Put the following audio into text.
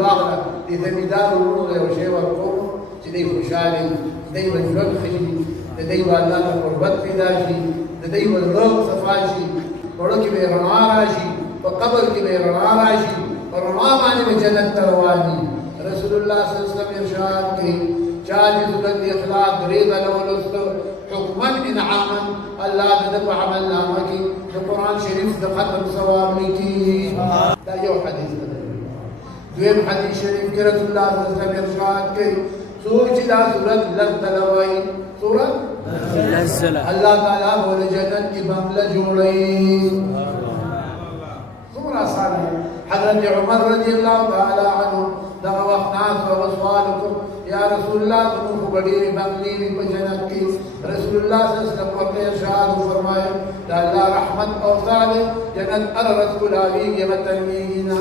باغ د زمیندار ورونو یو شی ورکوم چې دوی خوشحالې دوی به ژوند ښه شي د دوی به الله ته قربت پیدا شي د دوی به زړه صفا شي وړو کې به رڼا راشي په قبر کې به رڼا راشي په رڼا باندې به جنت ته روان وي رسول الله صلی الله علیه وسلم ارشاد کوي چا چې سورت اخلاص درې ځله ولوسته حکما انعاما الله د ده په عمل نامه کې د قرآن شریف د ختم ثواب لیکي دا یو حدیث دی دویم حدیث شریف کې رسول الله صلی الله علیه وسلم ارشاد کوي څوک چې دا سورت لږ ځله وایي سورت الله تعالی به د جنت کې بنګله جوړوي څومره آسان دی حضرت عمر رضی الله تعالی عنه دغه وخت ناست و سوال وکړ یا رسول الله زموږ خو به ډېرې بنګلې وي په جنت کې رسول الله صلی الله علیه وسلم ورته ارشاد وفرمایل د الله رحمت او سعادت جنت هره ورځ ګلابېږي متنېږي نه